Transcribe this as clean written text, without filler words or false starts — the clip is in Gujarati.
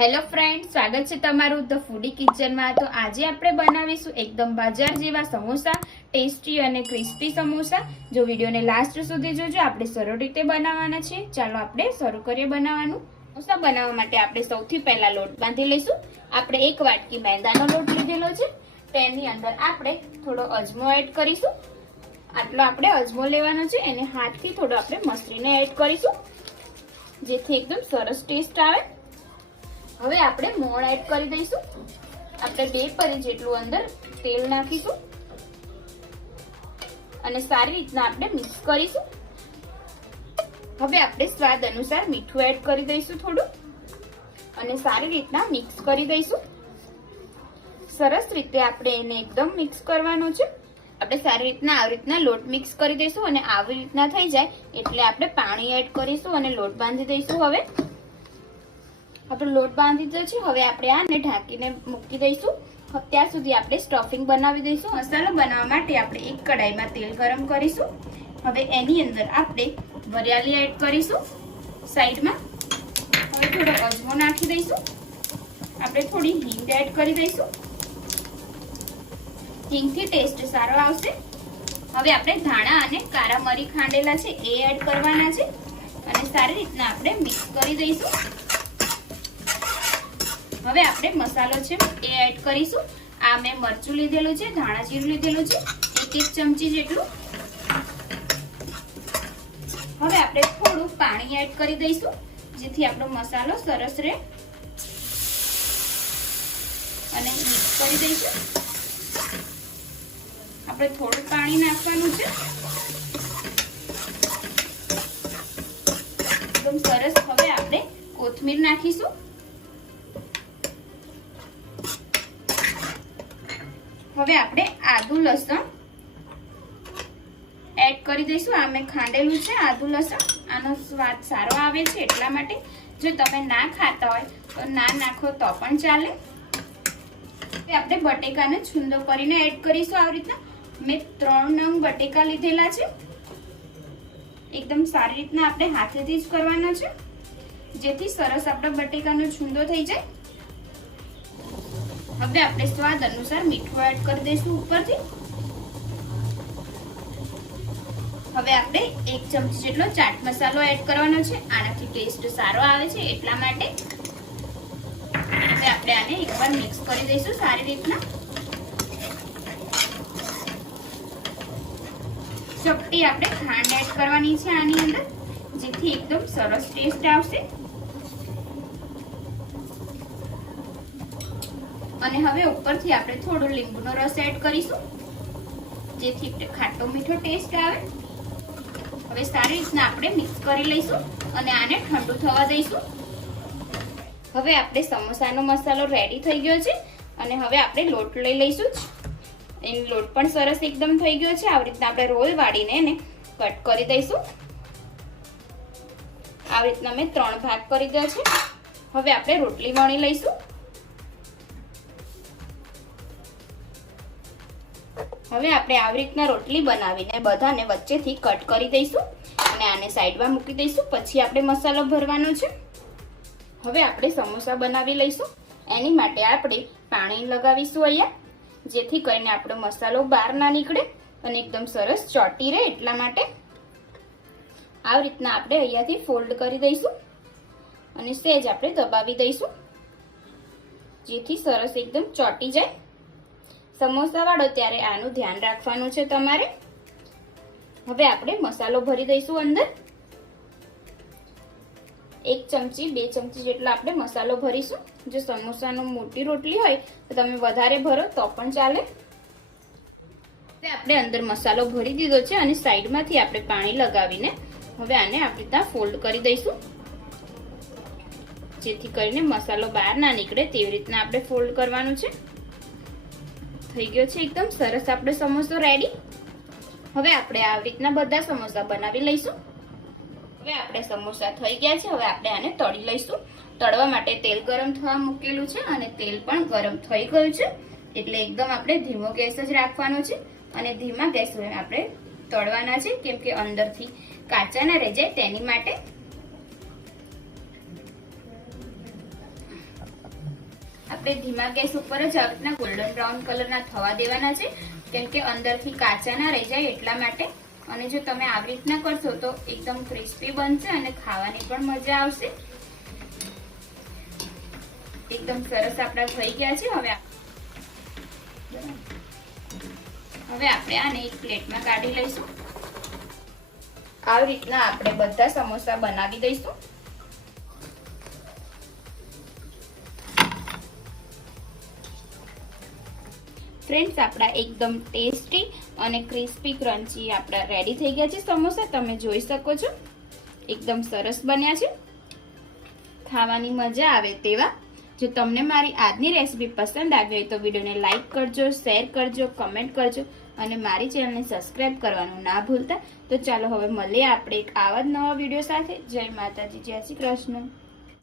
હેલો ફ્રેન્ડ, સ્વાગત છે તમારું ધ ફૂડી કિચનમાં। તો આજે આપણે બનાવીશું એકદમ બજાર જેવા સમોસા, ટેસ્ટી અને ક્રિસ્પી સમોસા। જો વિડીયોને લાસ્ટ સુધી જોજો, આપણે સરળ રીતે બનાવવાના છે। ચાલો આપણે શરૂ કરીએ બનાવવાનું। સમોસા બનાવવા માટે આપણે સૌથી પહેલા લોટ બાંધી લઈશું। આપણે એક વાટકી મેંદાનો લોટ લીધેલો છે, તેની અંદર આપણે થોડો અજમો એડ કરીશું। આટલો આપણે અજમો લેવાનો છે, એને હાથથી થોડો આપણે મસળીને એડ કરીશું, જેથી એકદમ સરસ ટેસ્ટ આવે। હવે આપણે મોણ એડ કરી દઈશું। આપણે 2 પરી જેટલું અંદર તેલ નાખીશું અને સારી રીતના આપણે મિક્સ કરીશું। હવે આપણે સ્વાદ અનુસાર મીઠું એડ કરી દઈશું થોડું અને સારી રીતના મિક્સ કરી દઈશું। સરસ રીતે આપણે એને એકદમ મિક્સ કરવાનો છે। આપણે સારી રીતના આવી રીતના લોટ મિક્સ કરી દઈશું અને આવી રીતના થઈ જાય એટલે આપણે પાણી એડ કરીશું અને લોટ બાંધી દઈશું। હવે આપણો લોટ બાંધી દીધો છે। હવે આપણે આને ઢાંકીને મૂકી દઈશું। ત્યાં સુધી આપણે સ્ટફિંગ બનાવી દઈશું। મસાલો બનાવવા માટે આપણે એક કડાઈમાં તેલ ગરમ કરીશું। હવે એની અંદર આપણે વરિયાળી એડ કરીશું સાઈડમાં। હવે થોડો અજમો નાખી દઈશું। આપણે થોડી હિંગ એડ કરી દઈશું, હિંગથી ટેસ્ટ સારો આવશે। હવે આપણે ધાણા અને કારા મરી ખાંડેલા છે એ એડ કરવાના છે અને સારી રીતના આપણે મિક્સ કરી દઈશું। હવે આપણે મસાલો છે એ એડ કરીશું। આ મેં મરચું લીધેલું છે, ધાણા જીરું લીધેલું છે, 1 ચમચી જેટલું। હવે આપણે થોડું પાણી એડ કરી દઈશું, જેથી આપણો મસાલો સરસ રહે અને મિક્સ કરી દઈશું। આપણે થોડું પાણી નાખવાનું છે, એકદમ સરસ। હવે આપણે કોથમીર નાખીશું। હવે આપણે આદુ લસણ એડ કરી દઈશું। આ મેં ખાંડેલું છે આદુ લસણ, આનો સ્વાદ સારો આવે છે એટલા માટે। જો તમે ના ખાતા હોય તો ના નાખો તો પણ ચાલે। આપણે બટેકાને છૂંદો કરીને એડ કરીશું। આવી રીતના મેં 3 નંગ બટેકા લીધેલા છે। એકદમ સારી રીતના આપણે હાથેથી જ કરવાનો છે, જેથી સરસ આપણા બટેકાનો છૂંદો થઈ જાય। હવે આપણે સ્વાદ અનુસાર મીઠું એડ કરી દઈશું ઉપરથી। હવે આપણે 1 ચમચી જેટલો ચાટ મસાલો એડ કરવાનો છે, આનાથી ટેસ્ટ સારો આવે છે એટલા માટે। હવે આપણે આને એકવાર મિક્સ કરી દઈશું સારી રીતના। ચપટી આપણે ખાંડ એડ કરવાની છે આની અંદર, જેથી એકદમ સરસ ટેસ્ટ આવશે। અને હવે ઉપરથી આપણે થોડો લીંબુનો રસ એડ કરીશું, જેથી ખાટો મીઠો ટેસ્ટ આવે। હવે સારી રીતના આપણે મિક્સ કરી લઈશું અને આને ઠંડુ થવા દઈશું। હવે આપણે સમોસાનો મસાલો રેડી થઈ ગયો છે અને હવે આપણે લોટ લઈ લઈશું। એનો લોટ પણ સરસ એકદમ થઈ ગયો છે। આવી રીતના આપણે રોલ વાળીને એને કટ કરી દઈશું। આવી રીતના મેં 3 ભાગ કરી દીધા છે। હવે આપણે રોટલી વણી લઈશું। હવે આપણે આવી રીતના રોટલી બનાવીને બધાને વચ્ચેથી કટ કરી દઈશું અને આને સાઈડમાં મૂકી દઈશું। પછી આપણે મસાલો ભરવાનો છે। હવે આપણે સમોસા બનાવી લઈશું। એની માટે આપણે પાણી લગાવીશું અહીંયા, જેથી કરીને આપણો મસાલો બહાર ના નીકળે અને એકદમ સરસ ચોટી રહે એટલા માટે। આવી રીતના આપણે અહીંયાથી ફોલ્ડ કરી દઈશું અને સહેજ આપણે દબાવી દઈશું, જેથી સરસ એકદમ ચોટી જાય। સમોસા વાળો ત્યારે આનું ધ્યાન રાખવાનું છે તમારે। હવે આપણે મસાલો ભરી દઈશું અંદર। 1 ચમચી 2 ચમચી જેટલો આપણે મસાલો ભરીશું। જો સમોસાનો મોટી રોટલી હોય તો તમે વધારે ભરો તો પણ ચાલે। હવે આપણે અંદર મસાલો ભરી દીધો છે અને સાઈડમાંથી આપણે પાણી લગાવીને હવે આને આવી રીતના ફોલ્ડ કરી દઈશું, જેથી કરીને મસાલો બહાર ના નીકળે તેવી રીતના આપણે ફોલ્ડ કરવાનું છે। થઈ ગયો છે એકદમ સરસ આપણો સમોસો રેડી। હવે આપણે આવી રીતના બધા સમોસા બનાવી લઈશું। હવે આપણે સમોસા થઈ ગયા છે। હવે આપણે આને તળી લઈશું। તળવા માટે તેલ ગરમ થવા મૂકેલું છે અને તેલ પણ ગરમ થઈ ગયું છે, એટલે એકદમ આપણે ધીમો ગેસ જ રાખવાનો છે અને ધીમા ગેસ આપણે તળવાના છે, કેમ કે અંદરથી કાચા ના રહી જાય તેની માટે। આપણે ધીમા ગેસ ઉપર જ આવી રીતના ગોલ્ડન બ્રાઉન કલરના થવા દેવાના છે, કેમ કે અંદરથી કાચા ના રહી જાય એટલા માટે. અને જો તમે આવી રીતના કરશો તો એકદમ ક્રિસ્પી બનશે અને ખાવાની પણ મજા આવશે. એકદમ સરસ આપણા થઈ ગયા છે. હવે આપણે આને એક પ્લેટમાં કાઢી લઈશું. આવી રીતના આપણે બધા સમોસા બનાવી દઈશું. ફ્રેન્ડ્સ, આપણા એકદમ ટેસ્ટી અને ક્રિસ્પી ક્રન્ચી આપણા રેડી થઈ ગયા છે સમોસા. તમે જોઈ શકો છો એકદમ સરસ બન્યા છે, ખાવાની મજા આવે તેવા. જો તમને મારી આજની રેસીપી પસંદ આવી હોય તો વિડીયોને લાઈક કરજો, શેર કરજો, કમેન્ટ કરજો અને મારી ચેનલને સબસ્ક્રાઇબ કરવાનું ના ભૂલતા. તો ચાલો હવે મળીએ આપણે એક આવા જ નવા વિડીયો સાથે. જય માતાજી, જય શ્રી કૃષ્ણ.